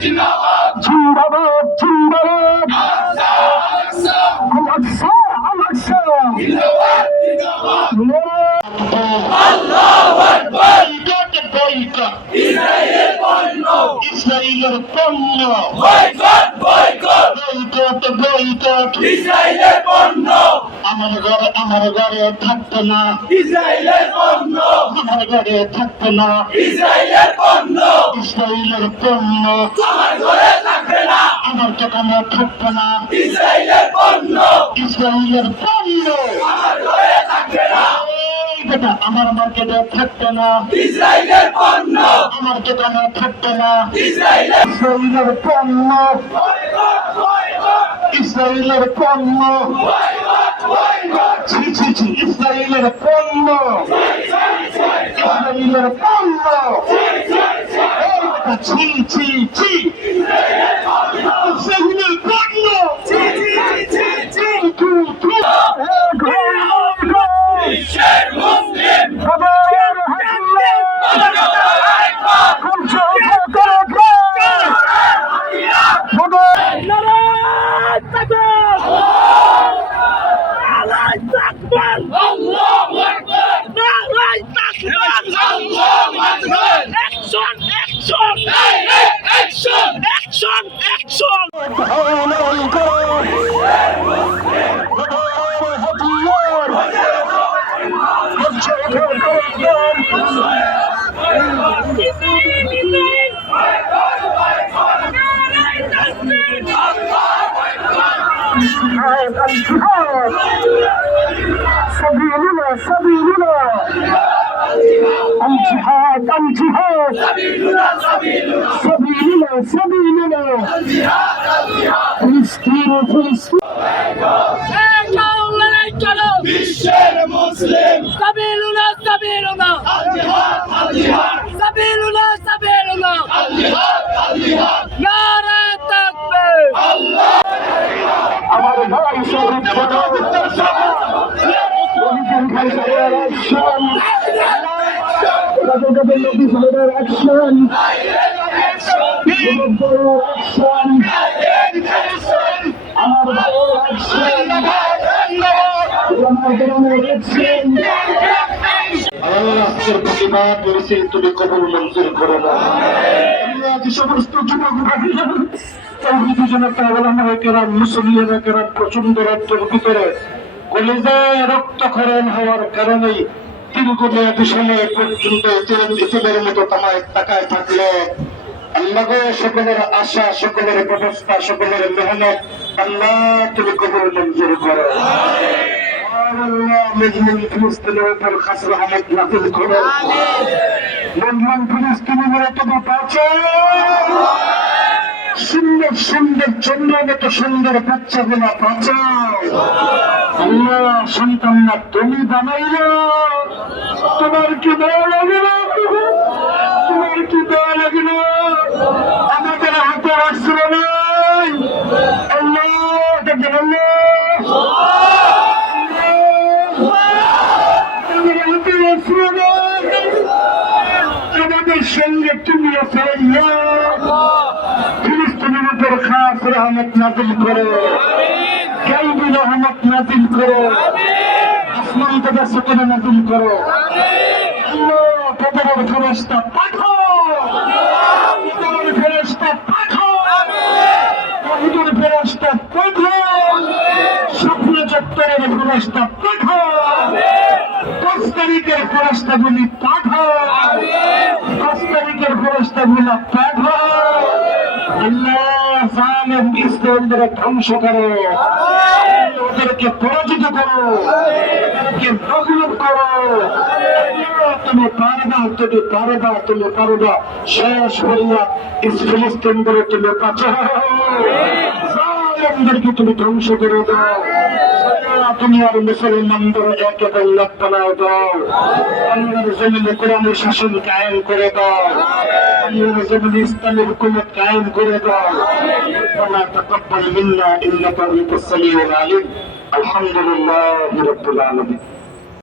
জিন্দাবাদ জিন্দাবাদ Al Aqsa Al Aqsa আল্লাহু আকবার বয়কট ইসরায়েলের পণ্য ইসরায়েলের পণ্য বয়কট বয়কট বয়কট ইসরায়েলের পণ্য আমার ঘরে থাকবে না ইসরায়েলের পণ্য আমার ঘরে থাকবে না ইসরায়েলের পণ্য ইসরায়েলের পণ্য আমার ঘরে থাকবে না আমার দোকানে থাকবে না ইসরায়েলের পণ্য ইসরায়েলের পণ্য আমার ঘরে থাকবে না এই বেটা আমার মার্কেটে থাকবে না ইসরায়েলের পণ্য আমার দোকানে থাকবে না ইসরায়েলের ইসরায়েলের পণ্য বয়কট বয়কট ইসরায়েলের পণ্য বয়কট বয়কট ছি ছি ছি ইসরায়েলের পণ্য ইসরায়েলের পণ্য এই বেটা ছি ছি ছি ইসরায়েলের পণ্য বিশ্বের মুসলিম আল্লাহু আকবার আল্লাহু আকবার অ্যাকশন سبيلنا سبيلنا الجهاد الجهاد সাবিলুনা সাবিলুনা سبيلنا سبيلنا فلسطين فلسطين বিশ্বের মুসলিম سبيلنا سبيلنا আল জিহাদ আল জিহাদ سبيلنا سبيلنا আল জিহাদ আল জিহাদ نعرة تكبير আল্লাহ আমার ভাই শহীদ অ্যাকশন অ্যাকশন আমার ভাই অ্যাকশন আজকের প্রতিবাদ করেছে তুমি কবুল মঞ্জুর করো না যে সমস্ত যুবক মুসলিমেরা প্রচন্ড রাজ্যের ভিতরে কলেজায় রক্তক্ষরণ হওয়ার কারণে দীর্ঘমেয়াদী সময় পর্যন্ত ইতিমের মতো তাকায় থাকলে আল্লাহ সকলের আশা সকলের ব্যবস্থা সকলের মেহনত আল্লাহ তুমি কবুল মঞ্জুর করো ফিলিস্তিনের উপর খাস রহমত নাযিল করো ফিলিস্তিনের তুমি বাঁচাও সুন্দর সুন্দর চন্দ্রের মতো সুন্দর বাচ্চাগুলা বাঁচাও আল্লাহ সন্তান না তুমি বানাইলো তোমার কি দেওয়া লাগে না তোমার কি দেওয়া লাগে না আমাদের হাতে আসছিল নাই আল্লাহ দেখেন আমাদের সঙ্গে তুমি ফিলিস্তিনের উপর খাস রহমত নাযিল করো গাইবী রহমত নাযিল করো আসমান থেকে সুকিনা নাযিল করো আল্লাহ পবিত্র ফেরেশতা পাঠাও পবিত্র ফেরেশতা পাঠাও পবিত্র ফেরেশতা পাঠাও স্বপ্ন চত্বরের ফেরেশতা পাঠাও 10 তারিখের ফেরেশতাগুলি পাঠাও 10 তারিখের ফেরেশতাগুলো পাঠাও আল্লাহ জালেম ইসরায়েলকে ধ্বংস করো ওদেরকে পরাজিত করো ওদেরকে মগলুব করো তুমি পারবা তুমি পারবা তুমি পারবা শেষ করিয়া ফিলিস্তিনদের তুমি বাঁচাও জালেমদেরকে তুমি ধ্বংস করে দাও তুমি আর মুসলমানদের একেবারে লাভ বানাও দাও আল্লাহর জমিনে কোরআনের শাসন কায়েম করে দাও আল্লাহর জমিনে ইসলামের হুকুমত কায়েম করে দাও ربنا تقبل منا انك انت السميع العليم الحمد لله رب العالمين